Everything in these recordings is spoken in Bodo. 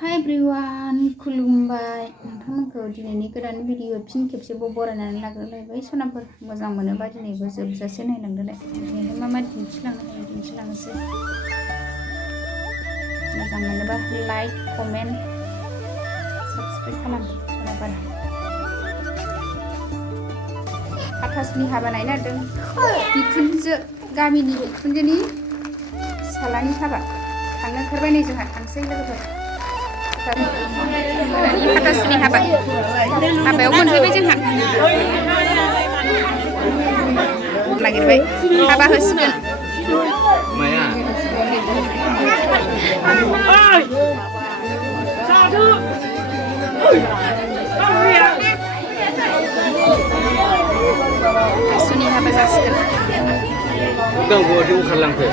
Hai everyone, खुलुमबाय नोंथांमोनखौ दिनैनि गोदान भिडिअ फिन खेबसेबाव बरायनानै लाग्रोलायबाय सनाफोर मोजां मोनोबा दिनैबो जोबजासे नायलांदोलाय दिनैहाय मा दिन्थिलांनो हायो दिन्थिलांनोसै मोजां मोनोबा लाइक कमेन्ट साबस्क्राइब खालाम सनाफोर हाथासुनि हाबा नायनो नागिरदों बिखुनजो गामिनि बिखुनजोनि फिसालानि हाबा थांनो ओंखारबाय नै जोंहा थांसै लोगोफोर हाथासुनि हाबा हाबायाव मोनफैबाय जोंहा नागिरबाय हाबा होसिगोन माया हाथासुनि हाबा जासिगोन गावबो ओंखारलांखो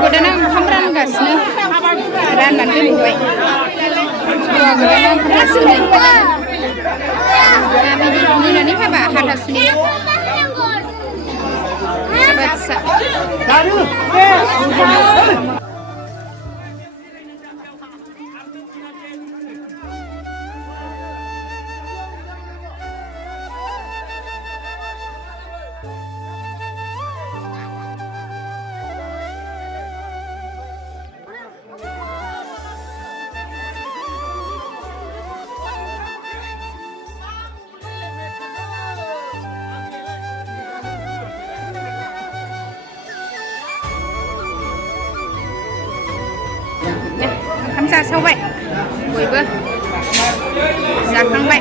गोदाना ओंखाम रानगासिनो राननानै दोनबाय हौवा गोदाना ओंखाम जासिगोन गामिनि मोनानि हाबा हाथासुनि ओंखाम जासावबाय बयबो जाखांबाय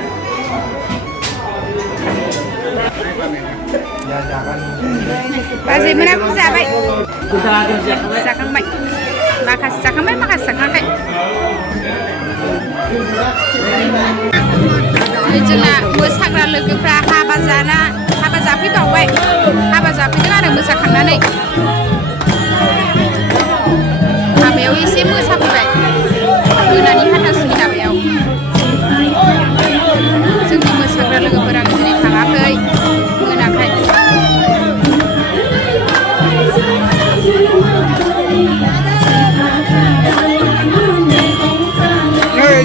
बाजैमोनाबो जाबाय जाखांबाय माखासे जाखांबाय माखासे जाखाङाखै जोंना मोसाग्रा लोगोफ्रा हाबा जाफैबावबाय हाबा जाफैदों आरो मोसाखांनानै हाबायाव एसे मोसाफैबाय मोनानि हाथासुनि हाबायाव जोंनि मोसाग्रा लोगोफोरा दिनै थाङाखै मोनाखै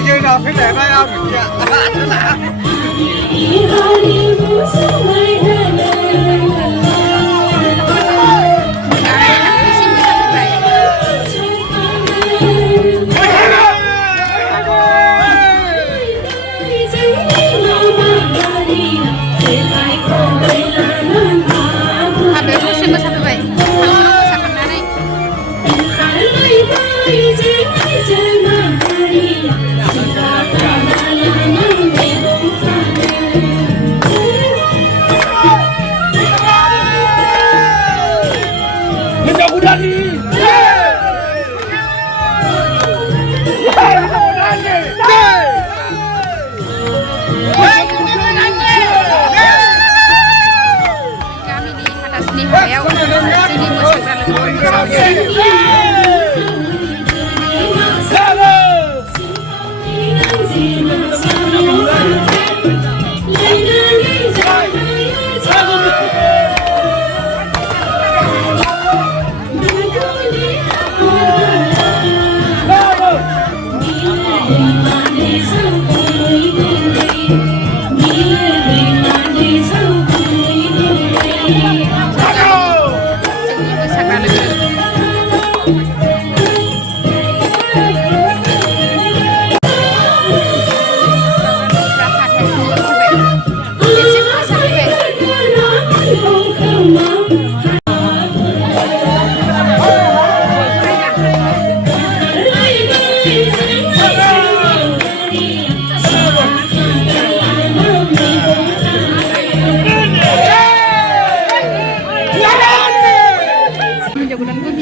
जोंनाव फैलायबाय आं If I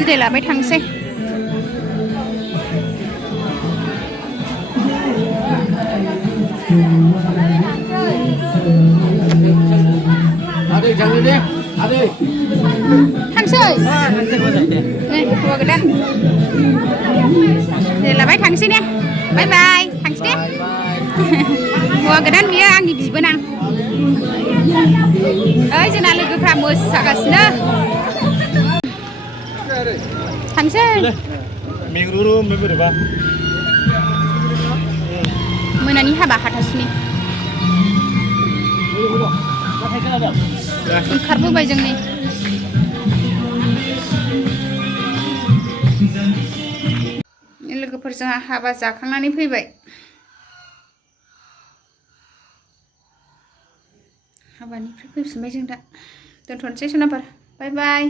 बिदाय लाबाय थांसै Adik jangan deh, adik. थांसै नै हौवा गोदान बिदाय लाबाय थांसै ने बाय बाय थांसै दे हौवा गोदान बियो आंनि बिबोनां ओइ जोंना लोगोफ्रा मोसागासिनो थांसै मेंरुरु बोरैबा मोनानि हाबा हाथासुनि ओंखारबोबाय जों नै लोगोफोर जोंहा हाबा जाखांनानै फैबाय हाबानिफ्राय फैफिनबाय जों दा दोनथ'नोसै सनाफोर बाय बाय